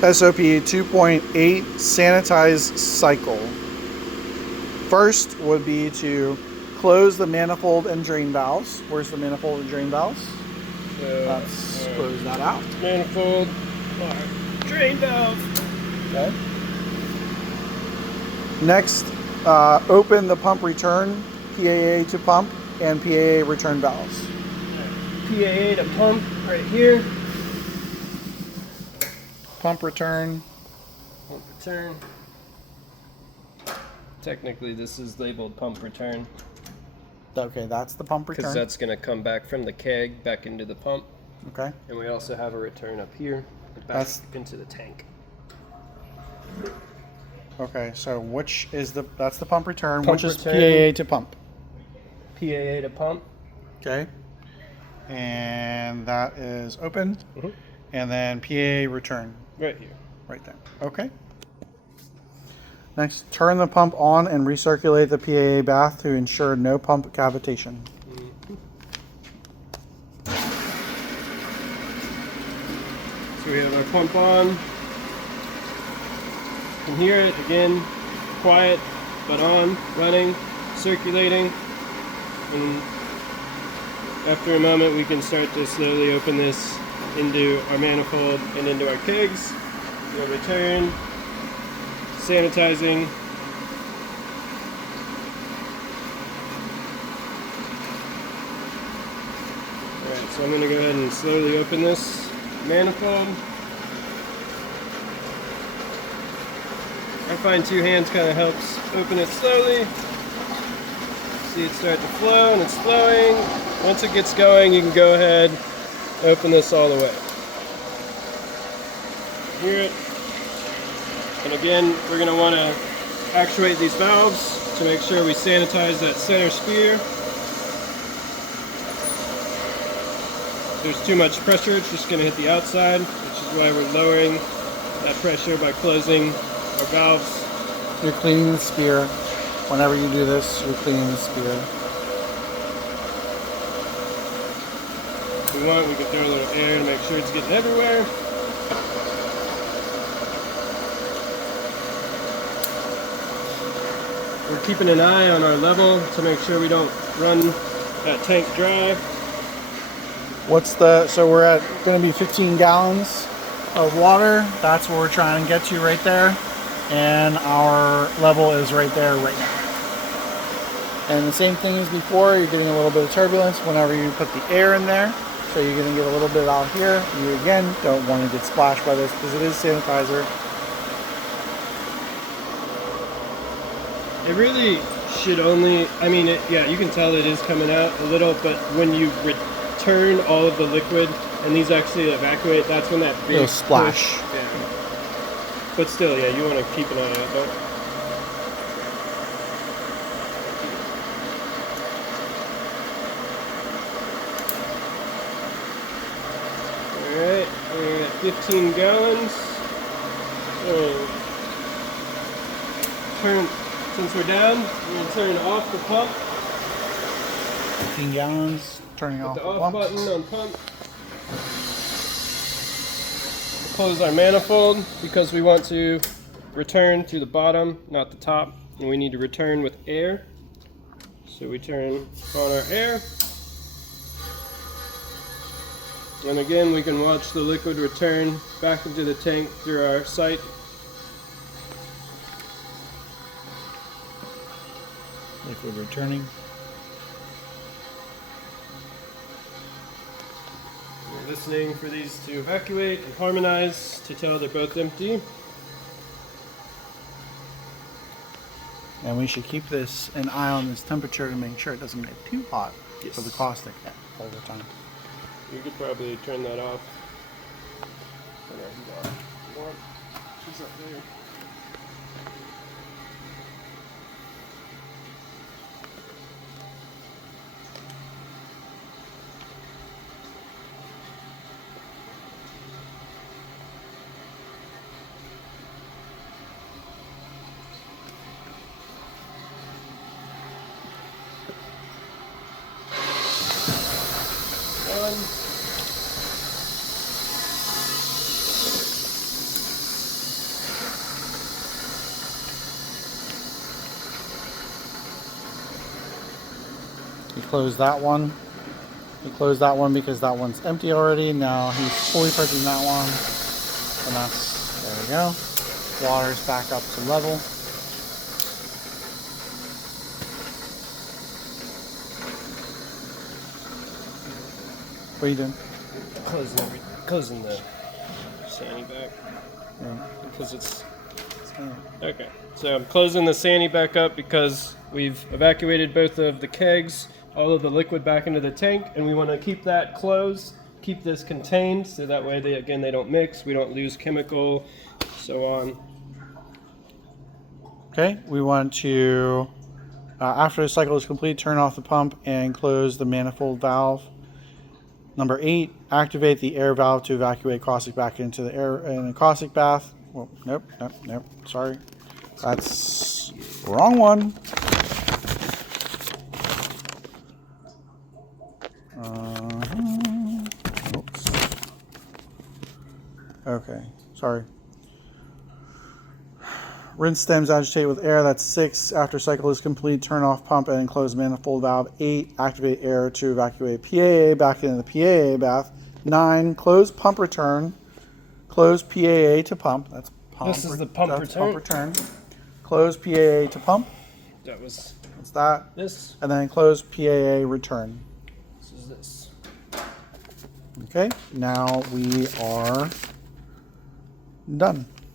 SOP 2.8 sanitize cycle. First would be to close the manifold and drain valves. Where's the manifold and drain valves? So, let's close that out. Manifold, drain valve. Okay. Next, open the pump return, PAA to pump, and PAA return valves. PAA to pump right here. Pump return. Pump return. Technically, this is labeled pump return. Okay, that's the pump return. Because that's going to come back from the keg back into the pump. Okay. And we also have a return up here and back into the tank. Okay, so that's the pump return, Pump which is return. PAA to pump. PAA to pump. Okay. And that is open. Mm-hmm. And then PAA return. Right here. Right there. Okay. Next, turn the pump on and recirculate the PAA bath to ensure no pump cavitation. Mm-hmm. So we have our pump on. You can hear it again, quiet, but on, running, circulating. And after a moment, we can start to slowly open this into our manifold and into our kegs. We'll return, sanitizing. Alright, so I'm going to go ahead and slowly open this manifold. I find two hands kind of helps open it slowly. See it start to flow, and it's flowing. Once it gets going, you can go ahead, open this all the way. Hear it. And again, we're going to want to actuate these valves to make sure we sanitize that center spear. If there's too much pressure, it's just going to hit the outside, which is why we're lowering that pressure by closing our valves. You're cleaning the spear. Whenever you do this, you're cleaning the spear. If we want, we can throw a little air to make sure it's getting everywhere. We're keeping an eye on our level to make sure we don't run that tank dry. So we're at going to be 15 gallons of water. That's what we're trying to get to right there. And our level is right there right now. And the same thing as before, you're getting a little bit of turbulence whenever you put the air in there. So you're going to get a little bit out here. You again don't want to get splashed by this because it is sanitizer. It really should only, yeah, you can tell it is coming out a little, but when you return all of the liquid and these actually evacuate, that's when that big splash. Push, yeah. But still, yeah, you want to keep an eye on it, don't you? Alright, we're at 15 gallons. So, since we're down, we're going to turn off the pump. 15 gallons, turning off the the off pump. button on pump. Close our manifold because we want to return to the bottom, not the top, and we need to return with air. So we turn on our air. And again, we can watch the liquid return back into the tank through our sight. Liquid returning. We're listening for these to evacuate and harmonize to tell they're both empty. And we should keep an eye on this temperature to make sure it doesn't get too hot for the caustic over time. You could probably turn that off. She's up there. close that one. We close that one because that one's empty already. Now he's fully purging that one. And that's, there we go. Water's back up to level. What are you doing? Closing the sandy back. Yeah. Because it's okay. So I'm closing the sandy back up because we've evacuated both of the kegs, all of the liquid back into the tank, and we want to keep that closed, keep this contained, so that way they don't mix, we don't lose chemical, so on. Okay, we want to, after the cycle is complete, turn off the pump and close the manifold valve. Number 8, activate the air valve to evacuate caustic back into the air in a caustic bath. Well, nope, sorry. That's wrong one. Oops. Okay, sorry. Rinse stems, agitate with air. That's 6. After cycle is complete, turn off pump and close manifold valve. 8. Activate air to evacuate PAA back into the PAA bath. 9. Close pump return. Close PAA to pump. That's pump. This is the pump return. Close PAA to pump. That's that. This. And then close PAA return. This is this. Okay. Now we are done.